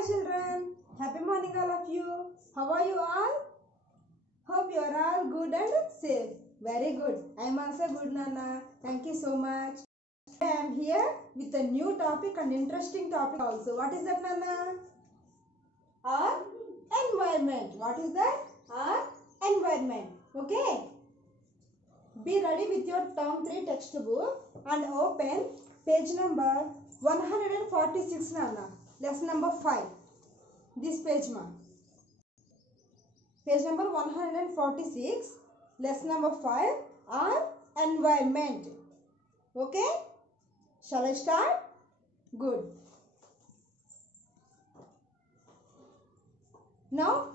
Hi children, happy morning all of you. How are you all? Hope you are all good and safe. Very good. I am also good, Nana. Thank you so much. I am here with a new topic and interesting topic also. What is that, Nana? Our environment. What is that? Our environment. Okay. Be ready with your term 3 textbook and open page number 146, Nana. Lesson number 5. This page, ma. Page number 146. Lesson number 5. Our environment. Okay. Shall I start? Good. Now,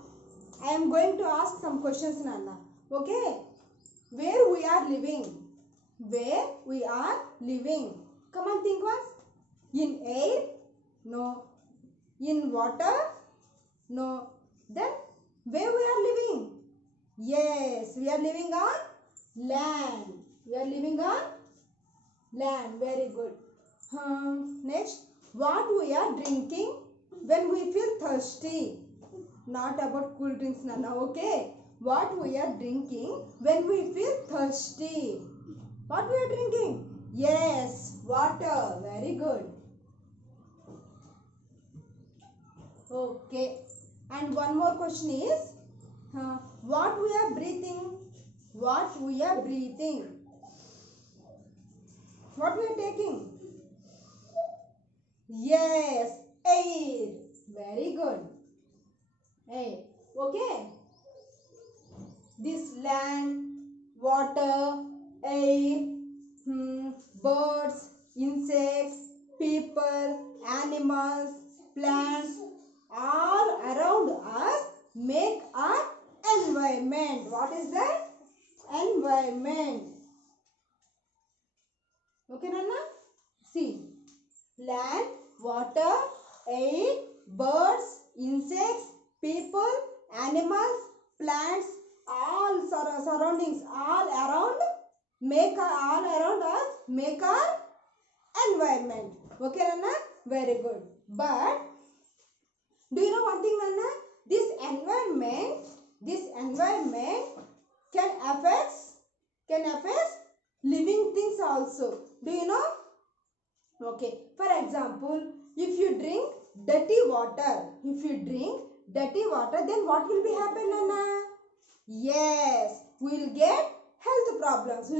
I am going to ask some questions, Nana. Okay. Where we are living? Where we are living? Come on, think once. In air? No. In water? No. Then, where we are living? Yes, we are living on land. We are living on land. Very good. Next, what we are drinking when we feel thirsty? Not about cool drinks, Nana. Okay. What we are drinking when we feel thirsty? What we are drinking? Yes, water. Very good. Okay. And one more question is, what we are breathing? What we are breathing? What we are taking? Yes, air. Very good. Air. Okay. This land, water, air, birds, insects, people, animals, plants, all around us make our environment. What is that? Environment. Okay, Nana? See, land, water, air, birds, insects, people, animals, plants, all surroundings, all around us make our environment. Okay, Nana? Very good. But do you know one thing, Nana? This environment can affect living things also. Do you know? Okay. For example, if you drink dirty water, then what will be happen, Nana? Yes, we will get health problems.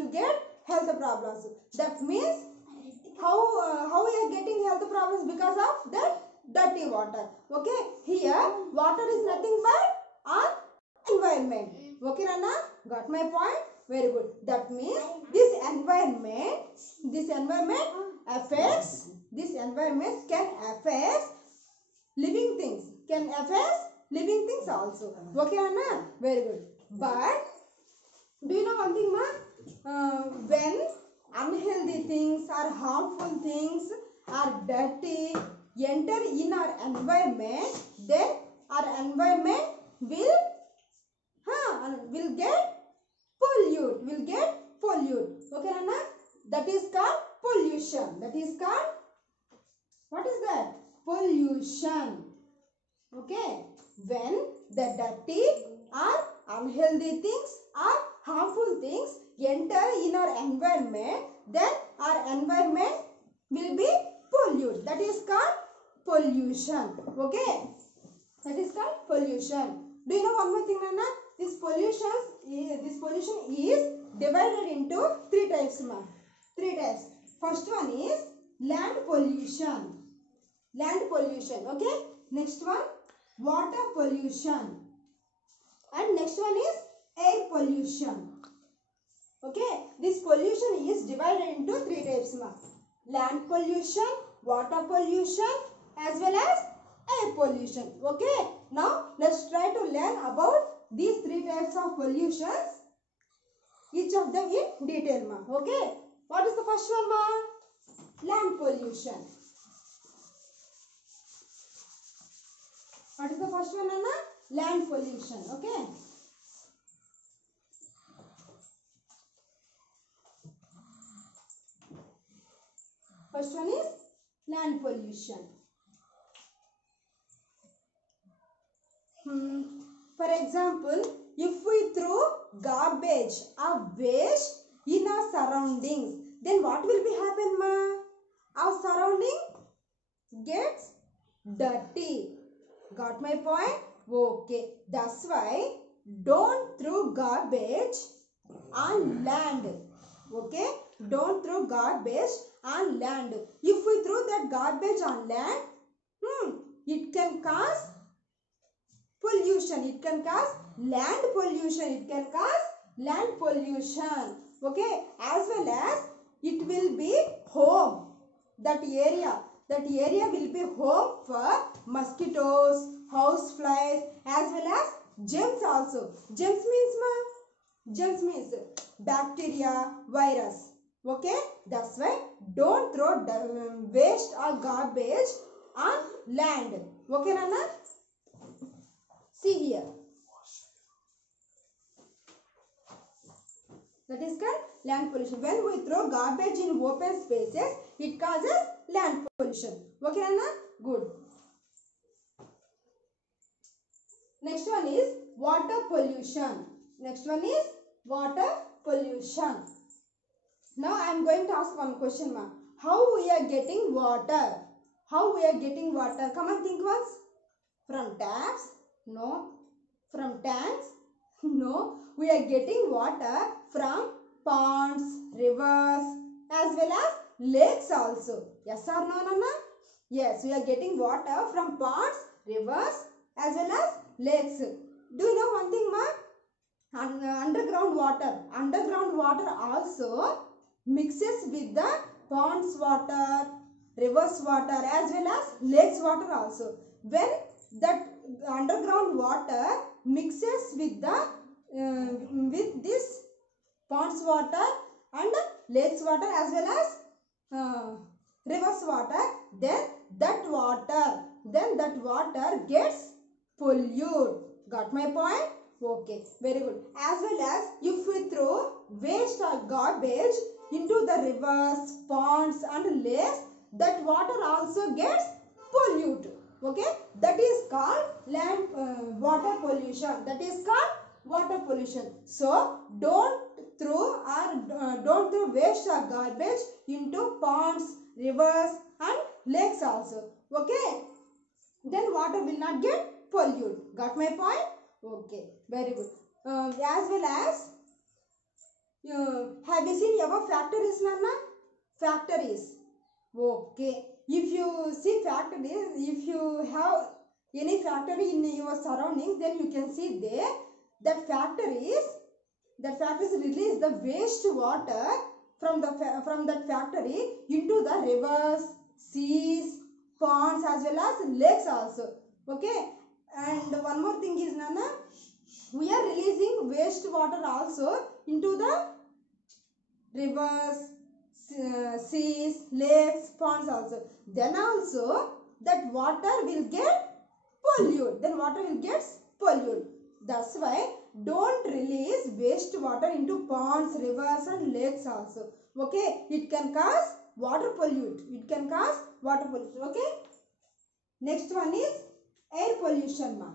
That means how we are getting health problems because of that dirty water. Okay, here water is nothing but our environment. Okay, Nana, got my point? Very good. That means this environment can affect living things also. Okay, Nana, very good. But do you know one thing, ma? When unhealthy things or harmful things or dirty enter in our environment, then our environment will get pollute. Okay, Nana? That is called pollution. What is that? Pollution. Okay. When the dirty or unhealthy things or harmful things enter in our environment, then our environment will be polluted. That is called pollution. Okay. That is called pollution. Do you know one more thing, Nana? This pollution is divided into 3 types, ma. 3 types. First one is land pollution. Okay. Next one, water pollution. And next one is air pollution. Okay. This pollution is divided into 3 types, ma. Land pollution, water pollution, as well as air pollution. Okay. Now, let's try to learn about these 3 types of pollutions. Each of them in detail, ma. Okay. What is the first one, ma? Land pollution. What is the first one, Anna? Land pollution. Okay. First one is land pollution. Hmm. For example, if we throw garbage or waste in our surroundings, then what will be happen, ma? Our surrounding gets dirty. Got my point? Okay. That's why don't throw garbage on land. Okay. Don't throw garbage on land. If we throw that garbage on land, it can cause pollution. It can cause land pollution. It can cause land pollution. Okay. As well as it will be home. That area will be home for mosquitoes, house flies, as well as germs also. Germs means bacteria, virus. Okay. That's why don't throw waste or garbage on land. Okay, Nana? See here. That is called land pollution. When we throw garbage in open spaces, it causes land pollution. Okay, Anna? Good. Next one is water pollution. Next one is water pollution. Now I am going to ask one question, ma. How we are getting water? How we are getting water? Come and think once. From taps? No. From tanks? No. We are getting water from ponds, rivers, as well as lakes also. Yes or no, Nana? Yes, we are getting water from ponds, rivers, as well as lakes. Do you know one thing, ma? Underground water also mixes with the ponds water, rivers water, as well as lakes water also. When that underground water mixes with the with this ponds water and lakes water, as well as rivers water, then that water gets polluted. Got my point? Okay, very good. As well as if we throw waste or garbage into the rivers, ponds and lakes, that water also gets polluted. Okay, that is called water pollution. That is called water pollution. So don't throw waste or garbage into ponds, rivers and lakes also. Okay, then water will not get polluted. Got my point? Okay, very good. As well as have you seen ever factories, Nana? Factories. Okay, if you see factories, if you have any factory in your surroundings, then you can see there that factories release the waste water from that factory into the rivers, seas, ponds, as well as lakes also. Okay, and one more thing is, Nana, we are releasing waste water also into the rivers, seas, lakes, ponds also. Then also that water will get polluted. That's why don't release waste water into ponds, rivers and lakes also. Okay, it can cause water pollution. Okay, next one is air pollution, ma.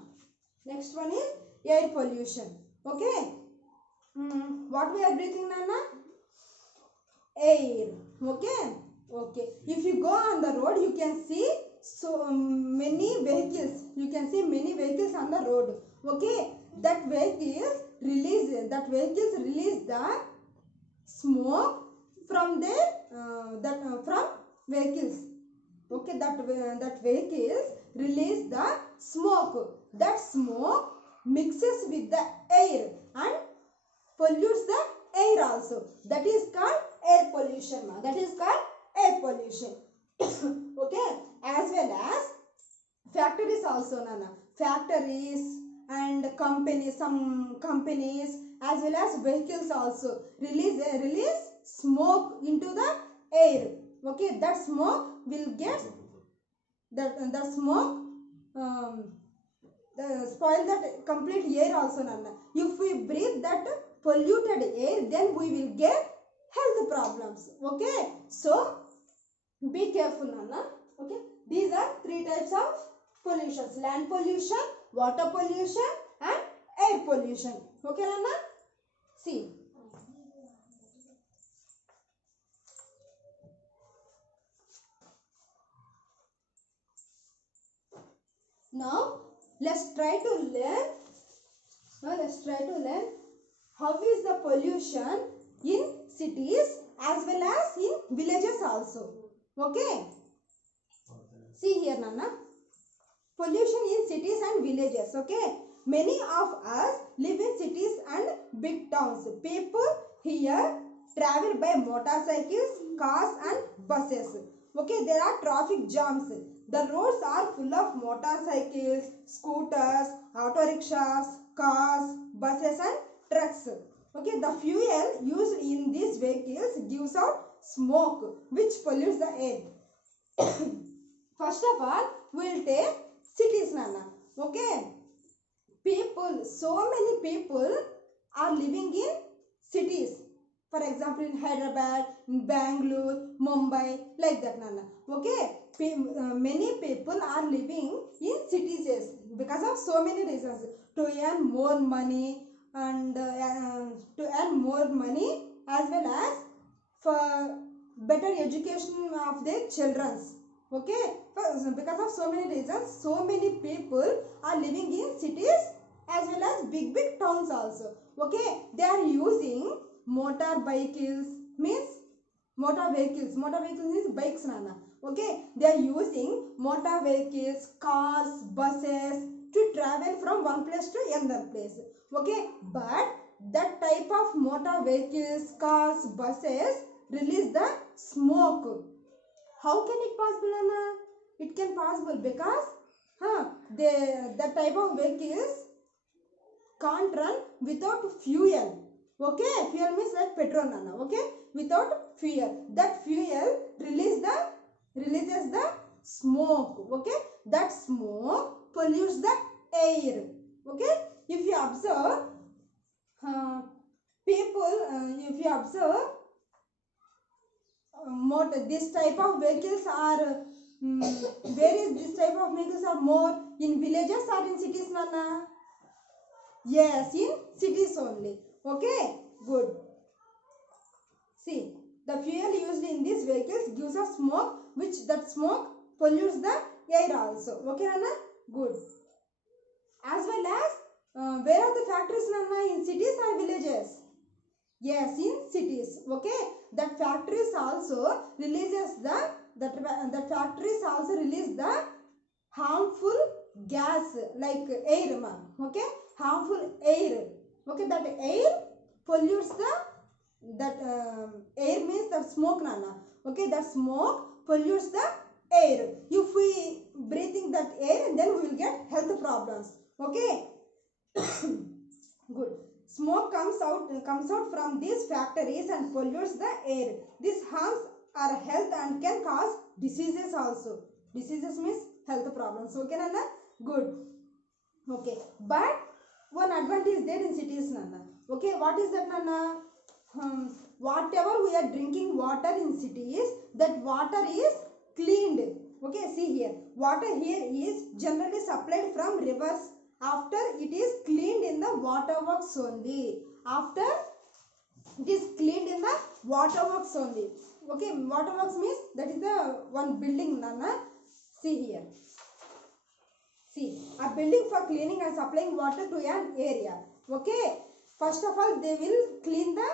Next one is air pollution. Okay, what we are breathing, Nana? Air. Okay. If you go on the road, you can see many vehicles. On the road. Okay, that vehicles release the smoke from their from vehicles. Okay, that vehicles release the smoke. That smoke mixes with the air and pollutes the air also. That is called air pollution, ma. Okay, as well as factories also, Nana. Factories and some companies as well as vehicles also release smoke into the air. Okay, that smoke will get the smoke spoil that complete air also, Nana. If we breathe that polluted air, then we will get health problems. Okay, so be careful, Nana. Okay, these are 3 types of pollutions: land pollution, water pollution and air pollution. Okay Nana? See, now let's try to learn how is the pollution in cities as well as in villages also. Okay, see here Nana, pollution in cities and villages. Okay, many of us live in cities and big towns. People here travel by motorcycles, cars and buses. Okay, there are traffic jams. The roads are full of motorcycles, scooters, auto rickshaws, cars, buses and trucks. Okay, the fuel used in these vehicles gives out smoke which pollutes the air. First of all, we will take cities Nana. Okay, people, so many people are living in cities. For example, in Hyderabad, in Bangalore, Mumbai, like that Nana. Okay, many people are living in cities because of so many reasons. To earn more money and as well as for better education of their children's. Okay, because of so many reasons, so many people are living in cities as well as big towns also. Okay, they are using motor vehicles means bikes Nana. Okay, they are using motor vehicles, cars, buses to travel from one place to another place. Okay, but that type of motor vehicles, cars, buses release the smoke. How can it possible Nana? It can possible because that type of vehicles can't run without fuel. Okay, fuel means like petrol Nana. Okay, without fuel, that fuel releases the smoke. Okay, that smoke pollutes the air. Okay, if you observe if you observe this type of vehicles are where is this type of vehicles are more, in villages or in cities Nana? Yes, in cities only. Okay, good. See, the fuel used in these vehicles gives a smoke which that smoke pollutes the air also. Okay Nana? Good. As well as where are the factories Nana, in cities or villages? Yes, in cities. Okay, that factories also releases that factories also release the harmful gas like air okay, harmful air. Okay, that air pollutes that air means that smoke Nana. Okay, that smoke pollutes the air. If we breathing that air, then we will get health problems. Okay. Good. Smoke comes out from these factories and pollutes the air. This harms our health and can cause diseases also. Diseases means health problems. Okay Nana? Good. Okay, but one advantage is there in cities Nana. Okay, what is that Nana? Whatever we are drinking water in cities, that water is cleaned. Okay, see here, water here is generally supplied from rivers. After it is cleaned in the waterworks only. After it is cleaned in the waterworks only. Okay, waterworks means that is the one building Nana. See here. See, a building for cleaning and supplying water to an area. Okay, first of all they will clean the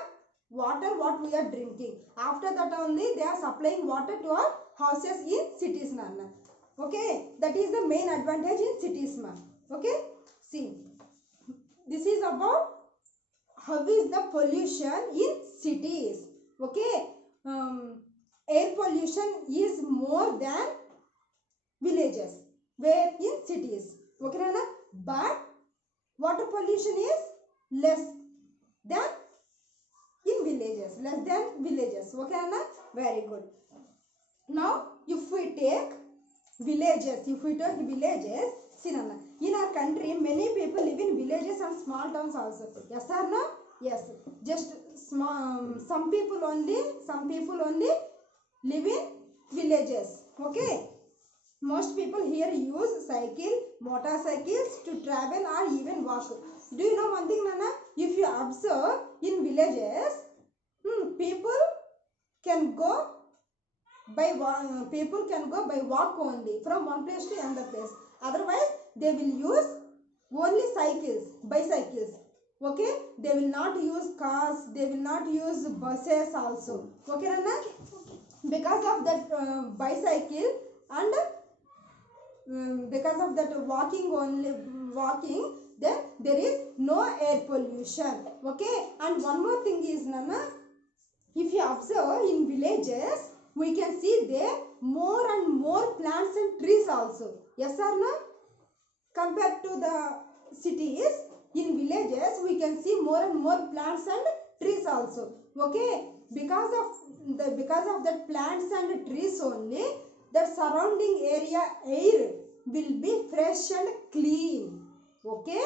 water what we are drinking. After that only they are supplying water to our houses in cities Nana. Okay, that is the main advantage in cities ma. Okay, see, this is about how is the pollution in cities. Okay, air pollution is more than villages, where in cities. Okay Nana? But water pollution is less than in villages. Okay Nana? Very good. Now if we take villages, see Nana, in our country many people live in villages and small towns also. Yes or no? Yes. Just small, some people only live in villages. Okay. Most people here use cycle, motorcycles to travel or even walk. Do you know one thing, Nana? If you observe in villages, people can go by walk only from one place to another place. Otherwise, they will use only cycles, bicycles. Okay, they will not use cars, they will not use buses also. Okay, Nana? Because of that bicycle and because of that walking, then there is no air pollution. Okay, and one more thing is, Nana, if you observe in villages, we can see there more and more plants and trees also. Yes or no? Compared to the cities, in villages we can see more and more plants and trees also. Okay, because of that plants and trees only, the surrounding area air will be fresh and clean. Okay,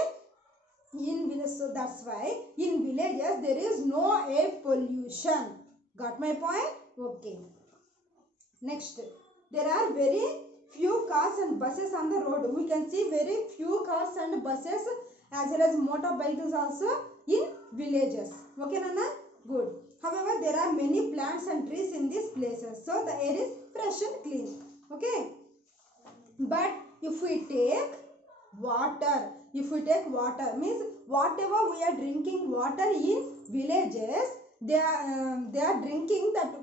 in village, so that's why in villages there is no air pollution. Got my point? Okay. Next, there are very few cars and buses on the road. We can see very few cars and buses as well as motorbikes also in villages. Okay, Nana? Good. However, there are many plants and trees in these places, so the air is fresh and clean. Okay. But if we take water means whatever we are drinking water in villages, they are drinking that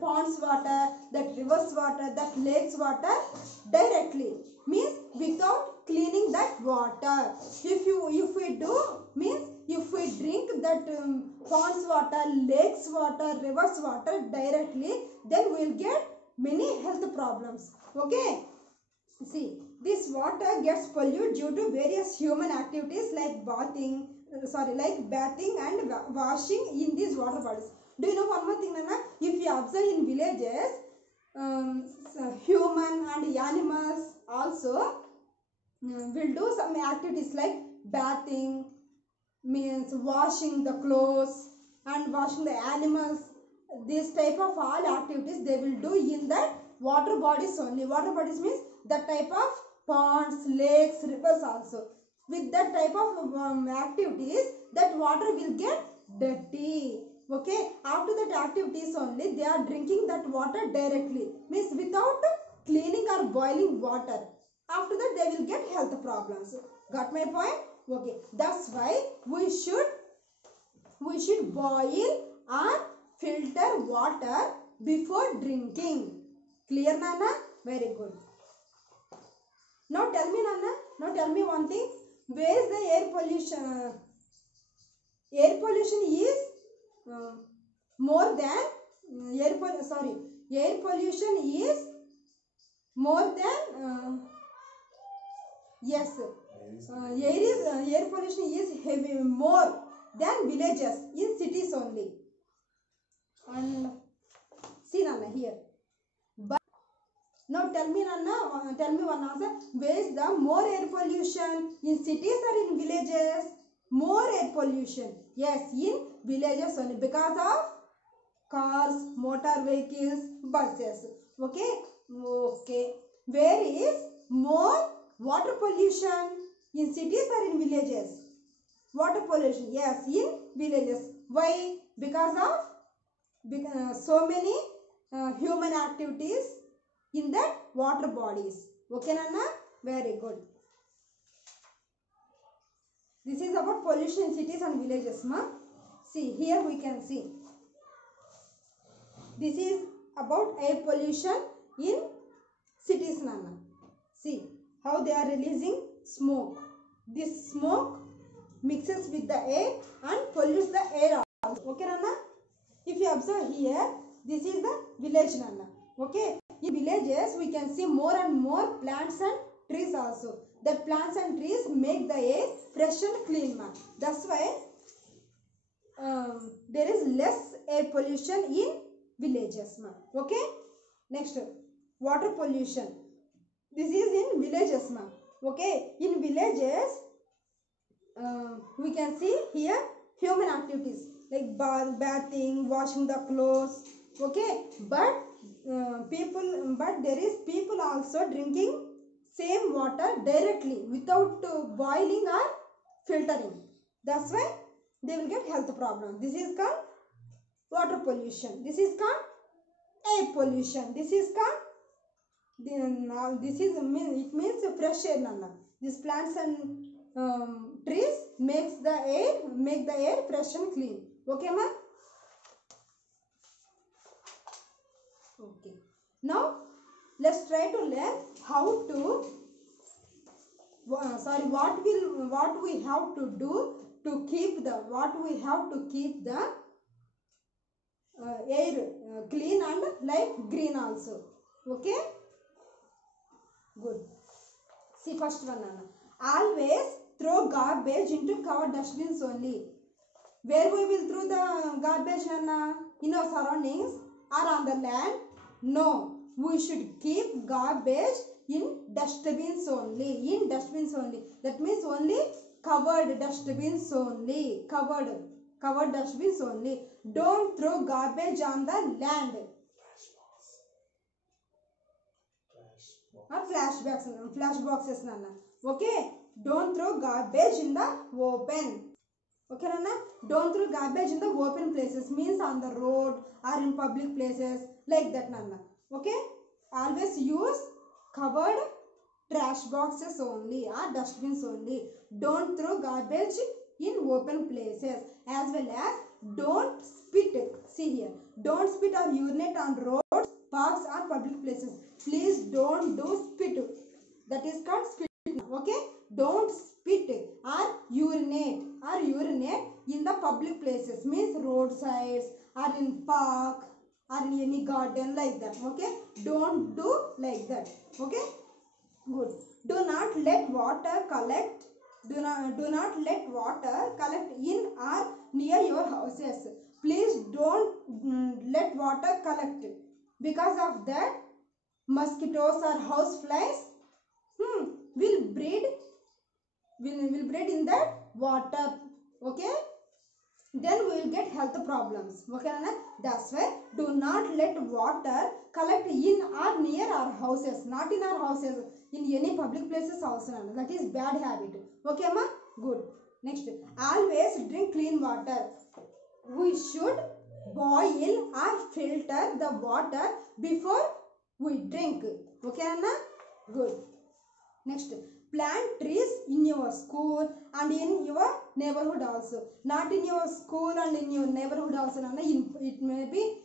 ponds water, that rivers water, that lakes water directly, means without cleaning that water. If we do means if we drink that ponds water, lakes water, rivers water directly, then we will get many health problems. Okay. See, this water gets polluted due to various human activities like bathing and washing in these water bodies. Do you know one more thing, Nana? If you observe in villages, human and animals also will do some activities like bathing, means washing the clothes and washing the animals. This type of all activities they will do in that water bodies only. Water bodies means that type of ponds, lakes, rivers also. With that type of activities, that water will get dirty. Okay, after that activities only they are drinking that water directly, means without cleaning or boiling water. After that they will get health problems. Got my point? Okay, that's why we should boil or filter water before drinking. Clear, Nana? Very good. Now tell me, Nana, now tell me one thing. Where is the air pollution? Air pollution is more than air pollution is more than yes. Air pollution is heavy more than villages in cities only. And see, Nana, here. But now tell me, Nana, tell me one answer. Where is the more air pollution, in cities or in villages? More air pollution. Yes, in villages only because of cars, motor vehicles, buses. Okay? Okay. Where is more water pollution, in cities or in villages? Water pollution. Yes, in villages. Why? Because of so many human activities in that water bodies. Okay, Nana? Very good. This is about pollution in cities and villages, ma. See, here we can see. This is about air pollution in cities, Nana. See how they are releasing smoke. This smoke mixes with the air and pollutes the air also. Okay, Nana? If you observe here, this is the village, Nana. Okay? In villages, we can see more and more plants and trees also. The plants and trees make the air fresh and clean, ma. That's why there is less air pollution in villages, ma. Okay? Next, water pollution. This is in villages, ma. Okay? In villages, we can see here human activities like bathing, washing the clothes. Okay? But people, but there is people also drinking same water directly without boiling or filtering. That's why they will get health problems. This is called water pollution. This is called air pollution. This is called it means fresh air. Nana. These plants and trees make the air fresh and clean. Okay, ma? Okay. Now let's try to learn how to what we have to do to keep the air clean and like green also. Okay, good. See, first one, Anna. Always throw garbage into covered dustbins only. Where we will throw the garbage, Anna? In our surroundings or on the land? No, we should keep garbage in dustbins only. In dustbins only. That means only covered dustbins only. Covered dustbins only. Don't throw garbage on the land. Or flash boxes, Nana. Okay? Don't throw garbage in the open. Okay, Nana? Don't throw garbage in the open places. Means on the road or in public places. Like that, Nana. Okay? Always use covered trash boxes only or dustbins only. Don't throw garbage in open places. As well as don't spit. See here. Don't spit or urinate on roads, parks or public places. Please don't do spit. That is called spit. Okay? Don't spit or urinate in the public places. Means roadsides or in park or in any garden like that. Okay? Don't do like that. Okay? Good. Do not let water collect. Do not let water collect in or near your houses. Please don't let water collect. Because of that, mosquitoes or house flies will breed in that water. Okay? Then we will get health problems. Okay, Anna? That's why do not let water collect in or near our houses. Not in our houses. In any public places also. Anna. That is bad habit. Okay, ma? Good. Next. Always drink clean water. We should boil or filter the water before we drink. Okay, Anna? Good. Next. Plant trees in your school and in your neighborhood also. Not in your school and in your neighborhood also. It may be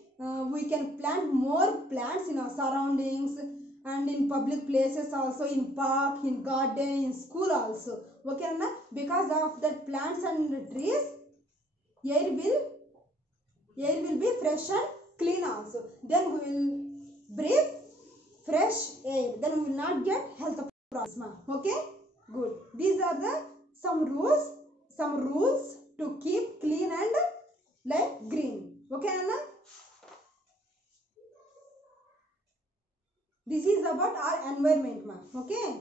we can plant more plants in our surroundings and in public places also, in park, in garden, in school also. Okay, Anna? Because of that plants and trees, air will be fresh and clean also. Then we will breathe fresh air. Then we will not get health problems. Okay? Good. These are the some rules to keep clean and like green. Okay, Anna? This is about our environment, ma. Okay?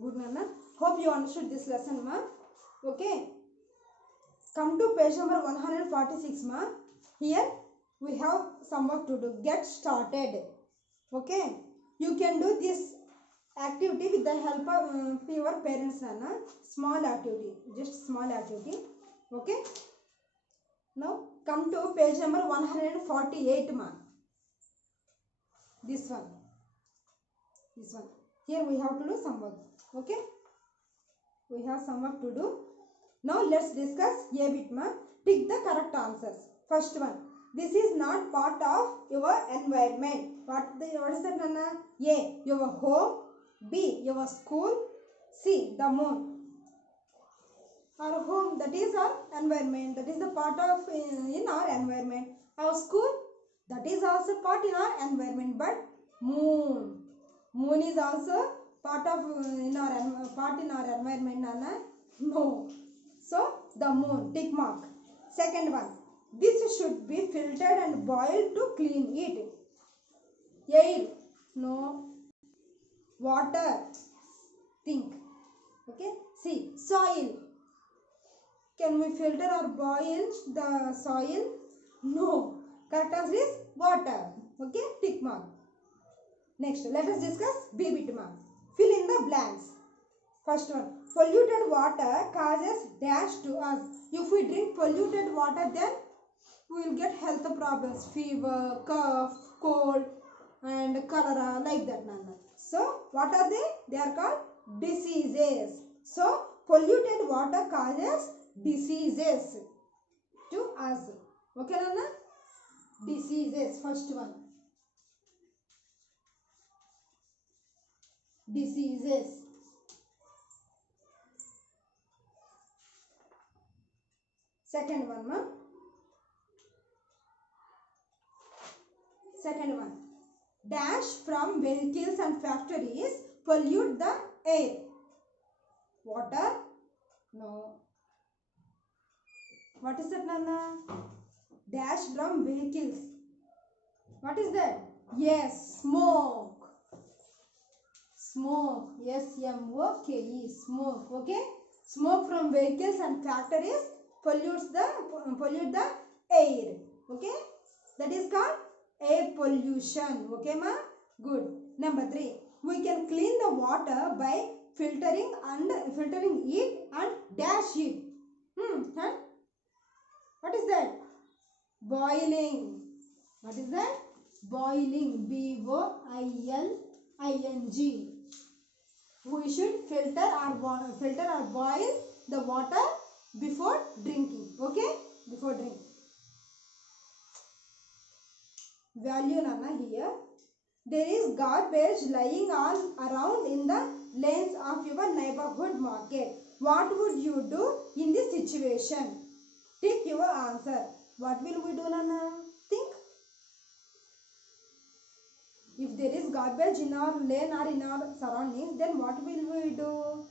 Good, Anna. Hope you understood this lesson, ma. Okay? Come to page number 146, ma. Here we have some work to do. Get started. Okay? You can do this activity with the help of your parents, Nana. Small activity. Just small activity. Okay? Now come to page number 148, ma. This one. Here we have to do some work. Okay? We have some work to do. Now let's discuss a bit, ma. Pick the correct answers. First one. This is not part of your environment. What is that, Nana? A. Your home. B. Your school. C. The moon. Our home, that is our environment. That is the part of in our environment. Our school, that is also part in our environment. But moon is also part of in our environment, Nana. No. So the moon, tick mark. Second one. This should be filtered and boiled to clean it. Air. No. Water. Think. Okay. See. Soil. Can we filter or boil the soil? No. Correct answer is water. Okay, tick mark. Next, let us discuss B bit mark. Fill in the blanks. First one, polluted water causes dash to us. If we drink polluted water, then we will get health problems, fever, cough, cold, and cholera, like that. Nana. So, what are they? They are called diseases. So, polluted water causes diseases to us. Okay, Nana? Diseases, first one. Diseases. Second one, ma. Second one. Dash from vehicles and factories pollute the air. Water? No. What is that, Nana? Dash from vehicles. What is that? Yes, smoke. Smoke. S-M-O-K-E. Smoke. Okay. Smoke from vehicles and factories pollute the air. Okay. That is called air pollution. Okay, ma? Good. Number 3. We can clean the water by filtering it and dash it. Huh? What is that? Boiling. What is that? Boiling. B-O-I-L-I-N-G. We should filter or boil the water before drinking. Okay? Before drinking. Value Nana here. There is garbage lying all around in the lanes of your neighborhood market. What would you do in this situation? Take your answer. What will we do, Nana? Think. If there is garbage in our lane or in our surroundings, then what will we do?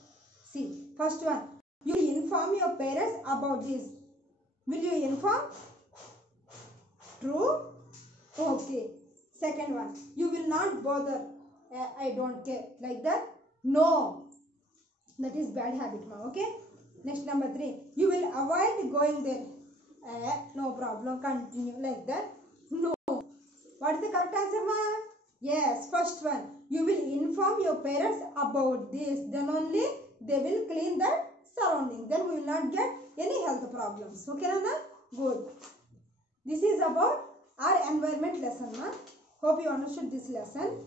See, first one. You will inform your parents about this. Will you inform? True? Okay. Second one. You will not bother. I don't care. Like that? No. That is bad habit, ma. Okay? Next, number 3. You will avoid going there. No problem. Continue like that. No. What is the correct answer, ma? Yes, first one. You will inform your parents about this. Then only they will clean that surrounding. Then we will not get any health problems. Okay, Nana? Good. This is about our environment lesson, ma. Hope you understood this lesson.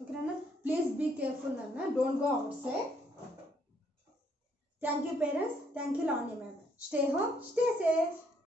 Okay, Nana? Please be careful, Nana. Don't go outside. Thank you, parents. Thank you, Lani ma'am. Stay home. Stay safe.